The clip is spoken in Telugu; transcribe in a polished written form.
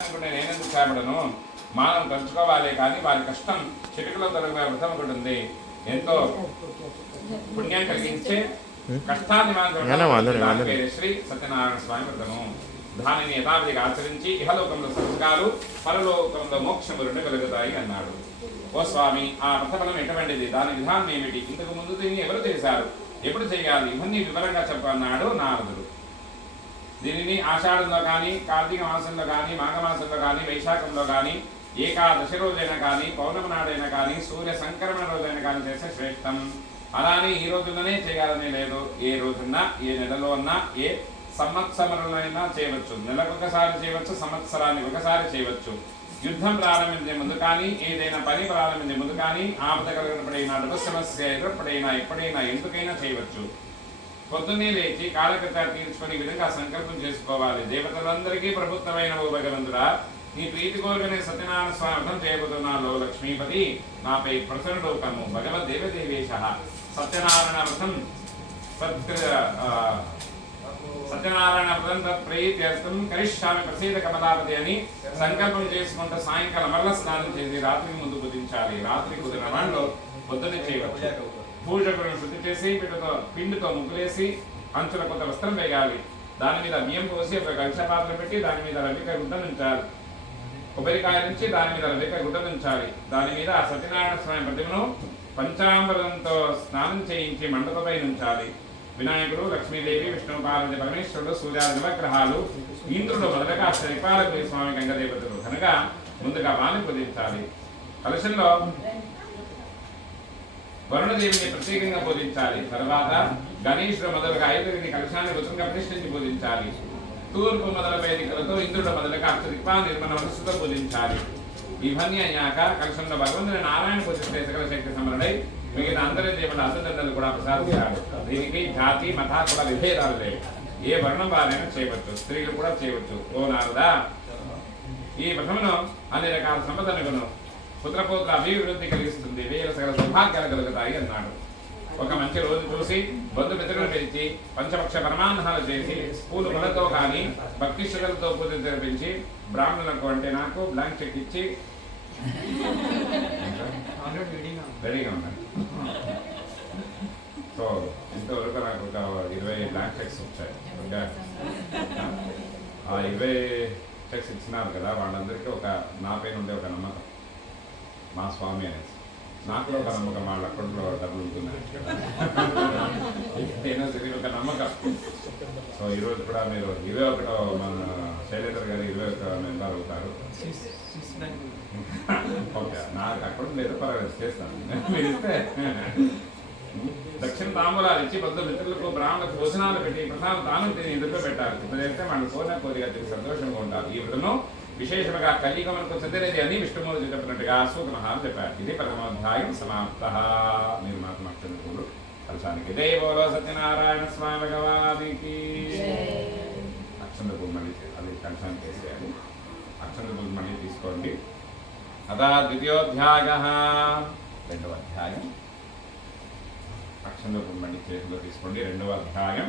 నేనెందుకు చేపడను మానం తలుచుకోవాలి కానీ వారి కష్టం చిటికలో తొలగే వ్రతం ఒకటి ఉంది ఎంతో పుణ్యం కలిగించే కష్టాన్ని పేరు శ్రీ సత్యనారాయణ స్వామి వ్రతము. దానిని యథావిధిగా ఆచరించి ఇహలోకంలో సంస్కారాలు పరలోకంలో మోక్షము రెండు కలుగుతాయి అన్నాడు. ఓ స్వామి, ఆ వ్రతఫలం ఎటువంటిది, దాని విధానం ఏమిటి, ఇంతకు ముందు దీన్ని ఎవరు చేశారు, ఎప్పుడు చేయాలి, ఇవన్నీ వివరంగా చెప్పన్నాడు నారదుడు. దీనిని ఆషాఢంలో కానీ, కార్తీక మాసంలో కానీ, మాఘమాసంలో కానీ, వైశాఖంలో కానీ, ఏకాదశి రోజైనా కానీ, పౌర్ణమి నాడైనా కానీ, సూర్య సంక్రమణ రోజైనా కానీ చేస్తే శ్రేష్టం. అలానే ఈ రోజుల్లోనే చేయాలని లేదు, ఏ రోజున్నా, ఏ నెలలో ఉన్నా, ఏ సంవత్సరంలోనైనా చేయవచ్చు. నెలకొకసారి చేయవచ్చు, సంవత్సరానికి ఒకసారి చేయవచ్చు. యుద్ధం ప్రారంభించే ముందు కానీ, ఏదైనా పని ప్రారంభించే ముందు కానీ, ఆపద కలిగినప్పుడైనా, డబ్బు సమస్య ఎదురప్పుడైనా, ఎప్పుడైనా, ఎందుకైనా చేయవచ్చు. పొద్దున్నే లేచి కాలకృత్యాలు తీర్చుకుని ఈ విధంగా సంకల్పం చేసుకోవాలి. దేవతలందరికీ ప్రభుత్వమైన ఓ భగవంతుడా, నీ ప్రీతి కోరుకునే సత్యనారాయణ స్వామి వ్రతం చేయబోతున్నాను. లక్ష్మీపతి నాపై ప్రసన్నుడవుతాము. భగవద్దేవదేవేశ సత్యనారాయణ వ్రతం సత్యనారాయణ వ్రతం తత్ప్రీత్యర్థం కరిష్యామి ప్రసీద కమలాపతి అని సంకల్పం చేసుకుంటూ సాయంకాలం మరల స్నానం చేసి రాత్రికి ముందు బుధించాలి. రాత్రి కుదిరిన వాళ్ళు పొద్దున్నే చేయవచ్చు. పూజకులను శుద్ధి చేసి పిండితో ముగ్గులేసి అంచుల కొంత వస్త్రం వేయాలి. దాని మీద బియ్యం పోసి ఒక కలశ పాత్ర పెట్టి దాని మీద రవిక గుడ్డ నుంచాలి. కొబ్బరికాయ నుంచి దాని మీద రవిక గుడ్డ నుంచాలి. దాని మీద ఆ సత్యనారాయణ స్వామి ప్రతిమను పంచామృతంతో స్నానం చేయించి మండపపై నుంచాలి. వినాయకుడు, లక్ష్మీదేవి, విష్ణు, పార్వతి, పరమేశ్వరుడు, సూర్యాది నవగ్రహాలు, ఇంద్రుడు మొదలుగా శ్రీపాలకుడి స్వామి గంగదేవతలు కనుక ముందుగా వాణి పూజించాలి. కలశంలో వరుణదేవిని ప్రత్యేకంగా పూజించాలి. తర్వాత గణేశుడు మొదలుగా ఐదుగురిని కలశాన్ని రుచుగా ప్రతిష్ఠించి పూజించాలి. తూర్పు మొదలపై దిక్కులతో ఇంద్రుడు మొదలుగా అక్షదిక్పా నిర్మల మనస్సుతో పూజించాలి. ఇవన్నీ అయ్యాక కలశంలో భగవంతుని నారాయణ పూజిస్తే సకల శక్తి సమరుడై మిగతా అందరి దేవుడు అర్థదండలు కూడా ప్రసాదించాడు. దీనికి జాతి మత కూడా విభేదాలు లేవు. ఏ వర్ణం వారైనా చేయవచ్చు, స్త్రీలు కూడా చేయవచ్చు. ఓ నారదా, ఈ వ్రతమును అన్ని రకాల సంపదనులను పుత్రపోత్ర అభివృద్ధి కలిగిస్తుంది, వేల సకల సౌభాగ్యాలు కలుగుతాయి అన్నాడు. ఒక మంచి రోజు చూసి బంధుమిత్రులను పిలిచి పంచపక్ష పరమాన్నాలు చేసి పూలు పళ్ళతో కానీ భక్తి శ్రద్ధలతో పూజ జరిపించి బ్రాహ్మణులకు అంటే నాకు బ్లాంక్ చెక్ ఇచ్చి రెడీగా ఉన్నాను. సో ఇంతవరకు నాకు ఒక 20 బ్లాంక్ చెక్స్ వచ్చాయి. ఆ 20 చెక్స్ ఇచ్చినారు కదా, వాళ్ళందరికీ ఒక నా పైన ఉండే ఒక నమ్మకం, మా స్వామి అనేసి నాకు ఒక నమ్మకం, వాళ్ళ అకౌంట్లో డబ్బులు ఉంటున్నాయి ఒక నమ్మకం. సో ఈరోజు కూడా మీరు 21వ మన శైలేంద్ర గారు 21 మెంబర్ అవుతారు. ఓకే, నాకు అకౌంట్ లేదు, పర్వాలేదు చేస్తాను. మీరు ఇస్తే దక్షిణ తాంబూలాలు ఇచ్చి పెద్ద మిత్రులకు బ్రాహ్మణులకు భోజనాలు పెట్టి ప్రసాదం తాను తిని ఎదురుగా పెట్టాలి. ఇప్పుడు చేస్తే వాళ్ళు కోరిగా తిరిగి సంతోషంగా ఉంటారు. ఈ వ్రతను విశేషంగా కలియుగమునకు చెందినది అని విష్ణుమూర్తి చెప్పినట్టుగా సూత మహాలు చెప్పారు. ఇది ప్రథమాధ్యాయం సమాప్త. మీరు మాత్రం అక్షంతలు కలశానికి జై బోలో సత్యనారాయణ స్వామి భగవానికి. అక్షంతలు మళ్ళీ అది కలశానికి వేసేయాలి. అక్షంతలు మళ్ళీ తీసుకోండి. అదా ద్వితీయోధ్యాయ, రెండవ అధ్యాయం. అక్షంతలు మళ్ళీ చేతిలో తీసుకోండి. రెండవ అధ్యాయం